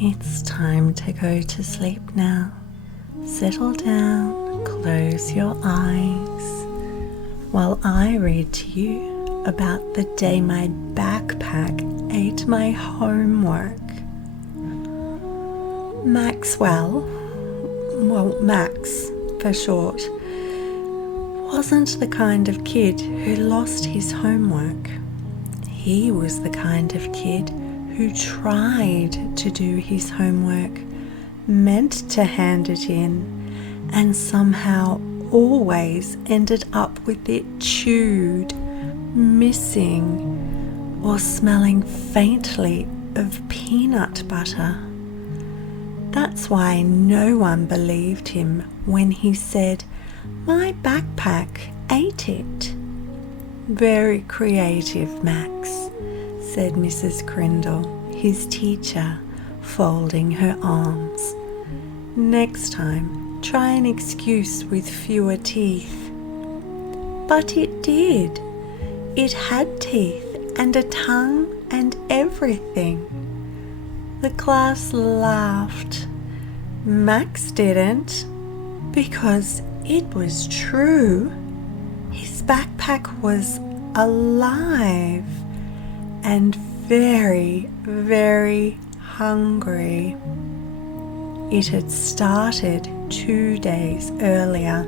It's time to go to sleep now. Settle down, close your eyes, while I read to you about the day my backpack ate my homework. Max for short, wasn't the kind of kid who lost his homework. He was the kind of kid who tried to do his homework, meant to hand it in, and somehow always ended up with it chewed, missing, or smelling faintly of peanut butter. That's why no one believed him when he said, "My backpack ate it." "Very creative, Max," said Mrs. Crindle, his teacher, folding her arms. "Next time, try an excuse with fewer teeth." But it did. It had teeth and a tongue and everything. The class laughed. Max didn't, because it was true. His backpack was alive and very, very hungry. It had started 2 days earlier.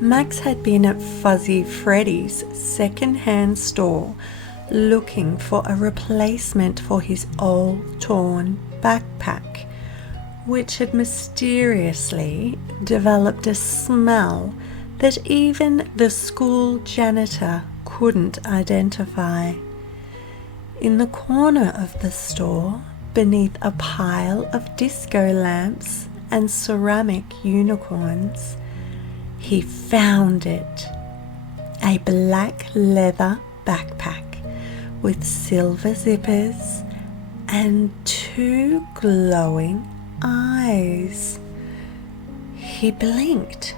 Max had been at Fuzzy Freddy's second-hand store looking for a replacement for his old torn backpack, which had mysteriously developed a smell that even the school janitor couldn't identify. In the corner of the store, beneath a pile of disco lamps and ceramic unicorns, he found it. A black leather backpack with silver zippers and 2 glowing eyes. He blinked.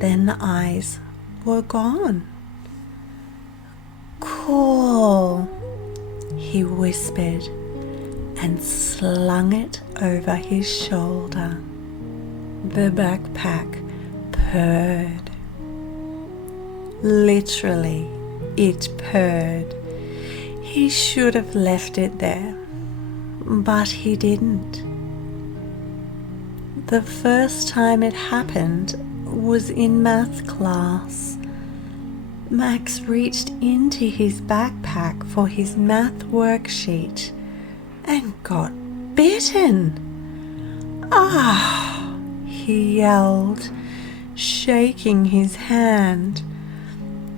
Then the eyes were gone. "Cool," he whispered and slung it over his shoulder. The backpack purred. Literally, it purred. He should have left it there, but he didn't. The first time it happened was in math class. Max reached into his backpack for his math worksheet and got bitten. "Ah!" he yelled, shaking his hand.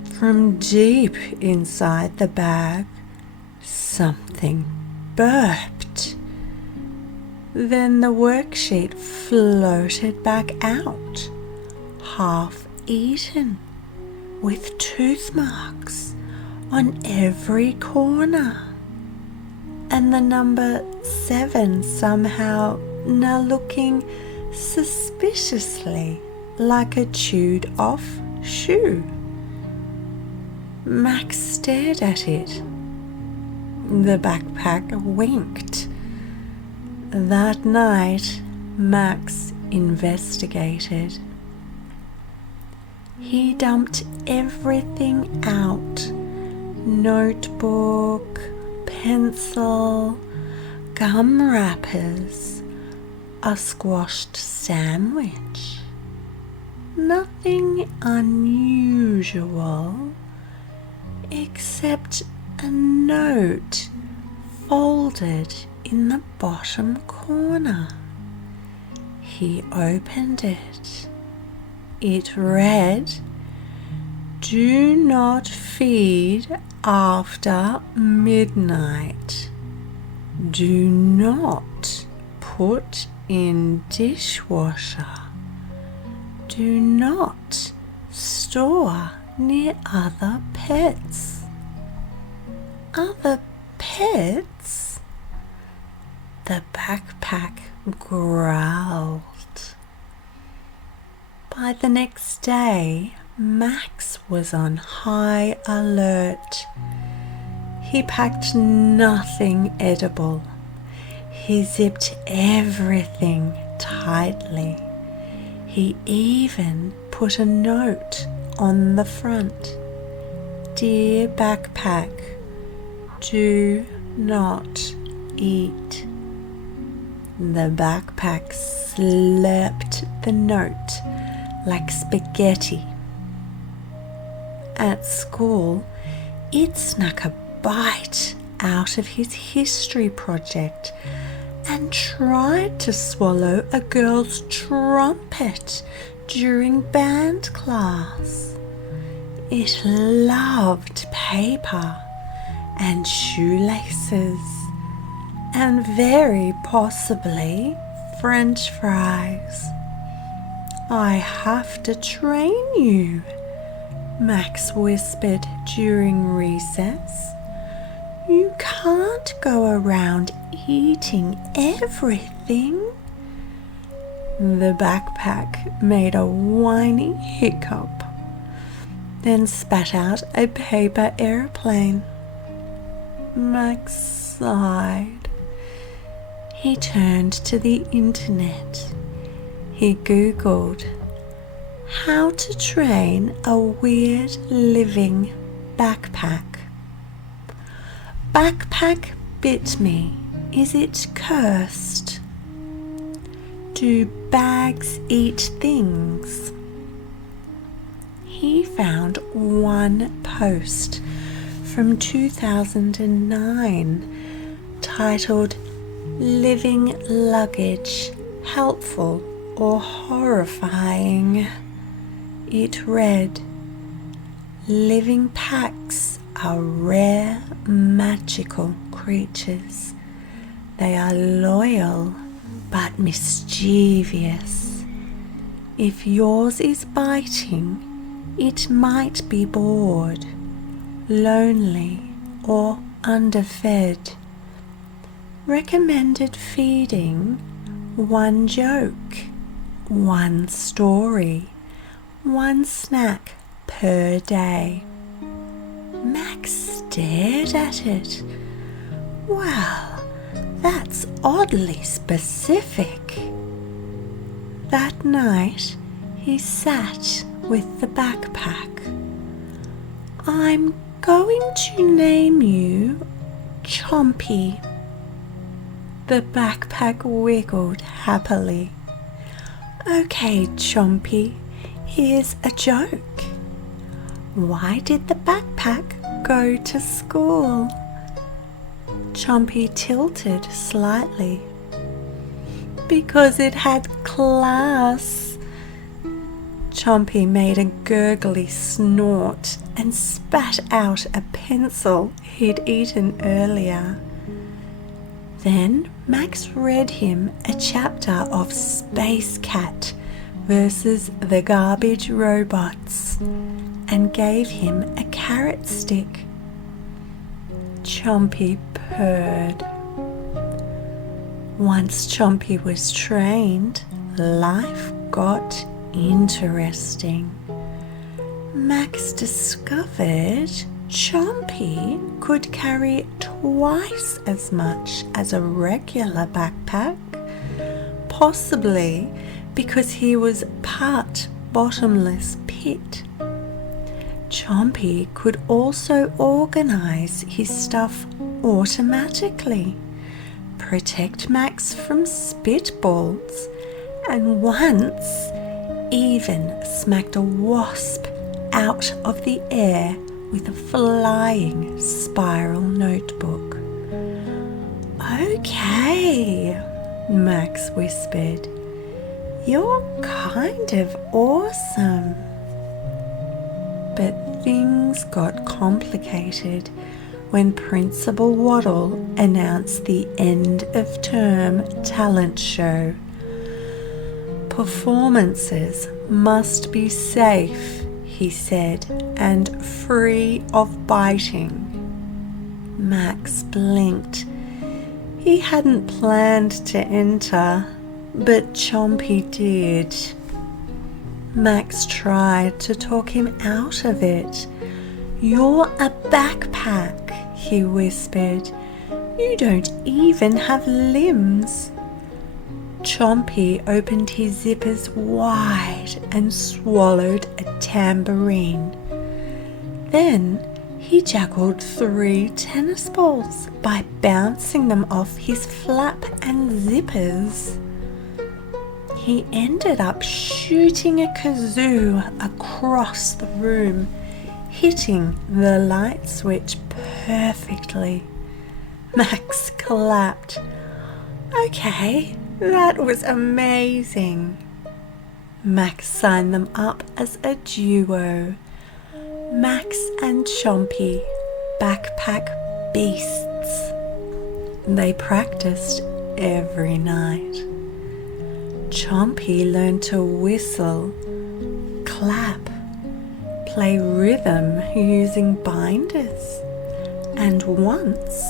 From deep inside the bag, something burped. Then the worksheet floated back out, half eaten, with tooth marks on every corner, and the number 7 somehow now looking suspiciously like a chewed off shoe. Max stared at it. The backpack winked. That night, Max investigated. He dumped everything out: notebook, pencil, gum wrappers, a squashed sandwich. Nothing unusual, except a note folded in the bottom corner. He opened it. It read, "Do not feed after midnight. Do not put in dishwasher. Do not store near other pets." Other pets? The backpack growled. By the next day, Max was on high alert. He packed nothing edible He zipped everything tightly. He even put a note on the front. "Dear backpack, do not eat." The backpack slurped the note like spaghetti. At school, it snuck a bite out of his history project and tried to swallow a girl's trumpet during band class. It loved paper and shoelaces and very possibly French fries. "I have to train you," Max whispered during recess. "You can't go around eating everything." The backpack made a whiny hiccup, then spat out a paper airplane. Max sighed. He turned to the internet. He Googled how to train a weird living backpack. "Backpack bit me. Is it cursed? Do bags eat things?" He found one post from 2009 titled "Living Luggage, Helpful or Horrifying?" It read, "Living packs are rare, magical creatures. They are loyal but mischievous. If yours is biting, it might be bored, lonely, or underfed. Recommended feeding: 1 joke, 1 story, 1 snack per day." Max stared at it. "Well, that's oddly specific." That night, he sat with the backpack. "I'm going to name you Chompy." The backpack wiggled happily. "Okay, Chompy, here's a joke. Why did the backpack go to school?" Chompy tilted slightly. "Because it had class." Chompy made a gurgly snort and spat out a pencil he'd eaten earlier. Then Max read him a chapter of Space Cat versus the Garbage Robots and gave him a carrot stick. Chompy purred. Once Chompy was trained, life got interesting. Max discovered Chompy could carry twice as much as a regular backpack, possibly because he was part bottomless pit. Chompy could also organize his stuff automatically, protect Max from spitballs, and once even smacked a wasp out of the air with a flying spiral notebook. "Okay," Max whispered. "You're kind of awesome." But things got complicated when Principal Waddle announced the end-of-term talent show. "Performances must be safe," he said, "and free of biting." Max blinked. He hadn't planned to enter, but Chompy did. Max tried to talk him out of it. "You're a backpack," he whispered. You don't even have limbs." Chompy opened his zippers wide and swallowed a tambourine. Then he juggled 3 tennis balls by bouncing them off his flap and zippers. He ended up shooting a kazoo across the room, hitting the light switch perfectly. Max clapped. "Okay, that was amazing." Max signed them up as a duo. Max and Chompy, backpack beasts. They practiced every night. Chompy learned to whistle, clap, play rhythm using binders, and once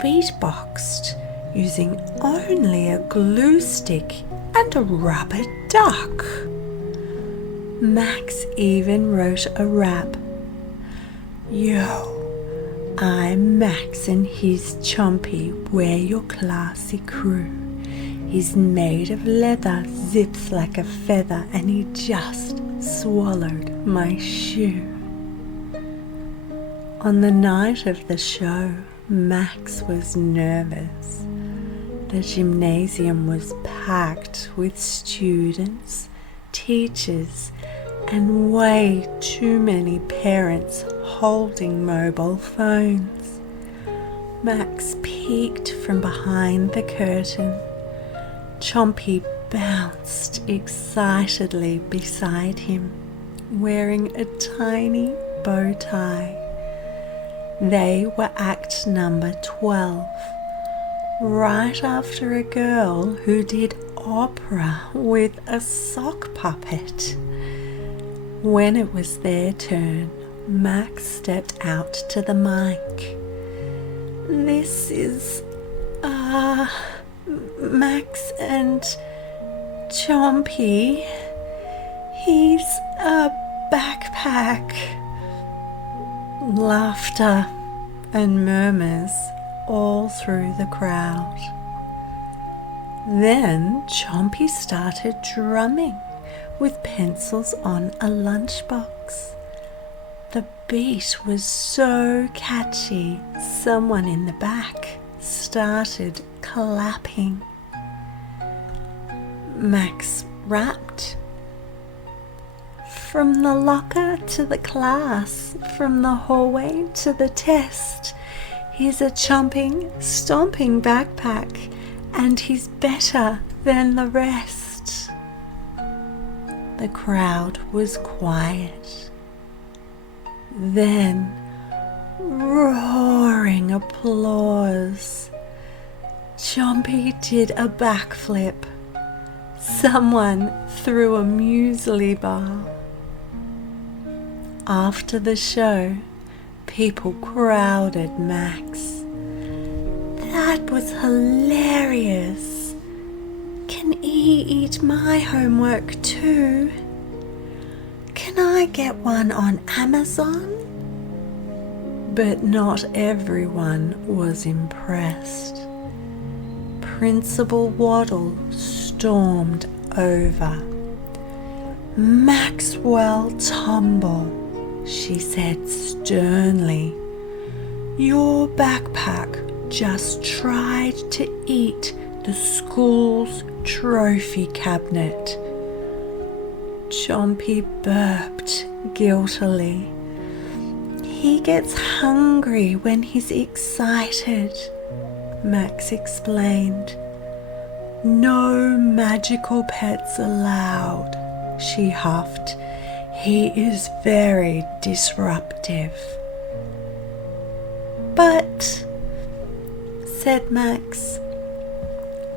beatboxed using only a glue stick and a rubber duck. Max even wrote a rap. "Yo, I'm Max and he's Chompy, we're your classy crew. He's made of leather, zips like a feather, and he just swallowed my shoe." On the night of the show, Max was nervous. The gymnasium was packed with students, teachers, and way too many parents holding mobile phones. Max peeked from behind the curtain. Chompy bounced excitedly beside him, wearing a tiny bow tie. They were act number 12, right after a girl who did opera with a sock puppet. When it was their turn, Max stepped out to the mic. "This is, Max and Chompy. He's a backpack." Laughter and murmurs all through the crowd. Then Chompy started drumming with pencils on a lunchbox. The beat was so catchy, someone in the back started clapping. Max rapped. "From the locker to the class, from the hallway to the test, he's a chomping, stomping backpack, and he's better than the rest." The crowd was quiet. Then roaring applause. Chompy did a backflip. Someone threw a muesli bar. After the show, people crowded Max. "That was hilarious. Can he eat my homework too? Can I get one on Amazon?" But not everyone was impressed. Principal Waddle stormed over. "Maxwell Tumble," she said sternly, "your backpack just tried to eat the school's trophy cabinet." Chompy burped guiltily. "He gets hungry when he's excited," Max explained. "No magical pets allowed," she huffed. "He is very disruptive." "But," said Max,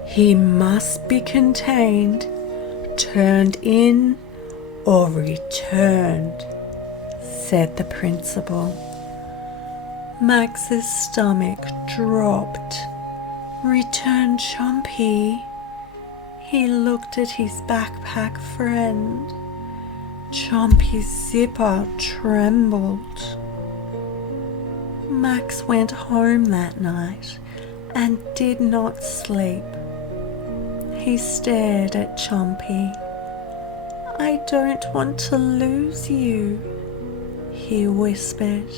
"he must be contained, turned in, or returned," said the principal. Max's stomach dropped. "Return Chompy." He looked at his backpack friend. Chompy's zipper trembled. Max went home that night and did not sleep. He stared at Chompy. "I don't want to lose you," he whispered.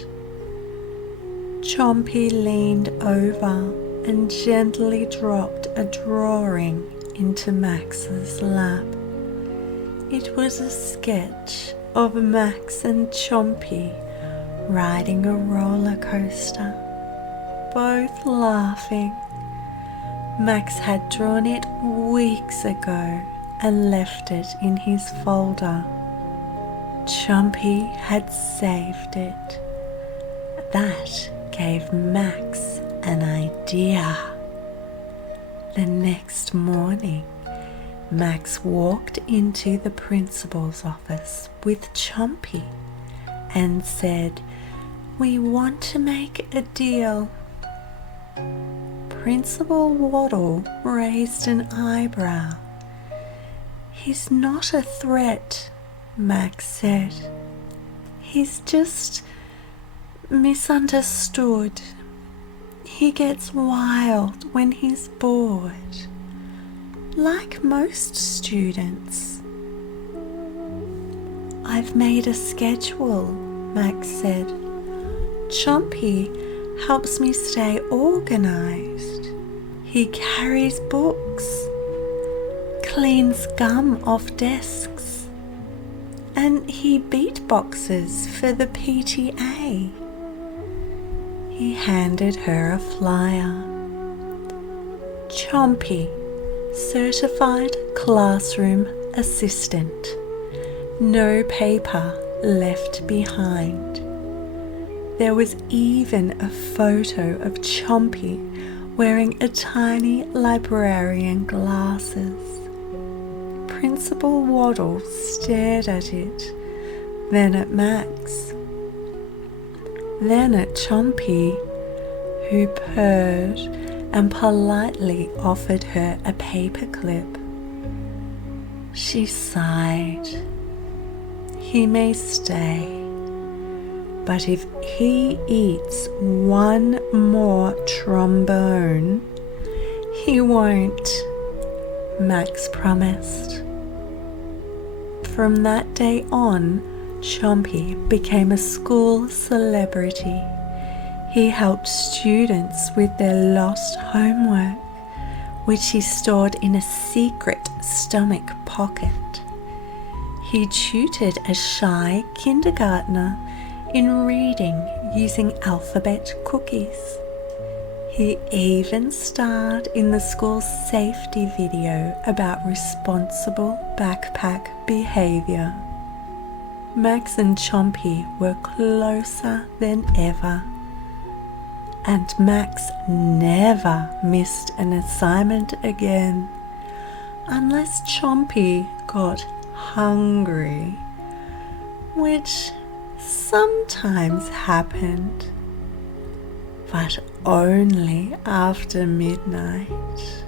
Chompy leaned over and gently dropped a drawing into Max's lap. It was a sketch of Max and Chompy riding a roller coaster, both laughing. Max had drawn it weeks ago and left it in his folder. Chompy had saved it. That gave Max an idea. The next morning, Max walked into the principal's office with Chompy and said, "We want to make a deal." Principal Waddle raised an eyebrow. "He's not a threat," Max said. "He's just misunderstood. He gets wild when he's bored, like most students." "I've made a schedule," Max said. "Chompy helps me stay organized. He carries books, cleans gum off desks, and he beatboxes for the PTA." He handed her a flyer. "Chompy, Certified Classroom Assistant. No paper left behind." There was even a photo of Chompy wearing a tiny librarian glasses. Principal Waddle stared at it, then at Max, then at Chompy, who purred and politely offered her a paperclip. She sighed. "He may stay, but if he eats one more trombone, he won't," Max promised. From that day on, Chompy became a school celebrity. He helped students with their lost homework, which he stored in a secret stomach pocket. He tutored a shy kindergartner in reading using alphabet cookies. He even starred in the school's safety video about responsible backpack behavior. Max and Chompy were closer than ever, and Max never missed an assignment again, unless Chompy got hungry, which sometimes happened, but only after midnight.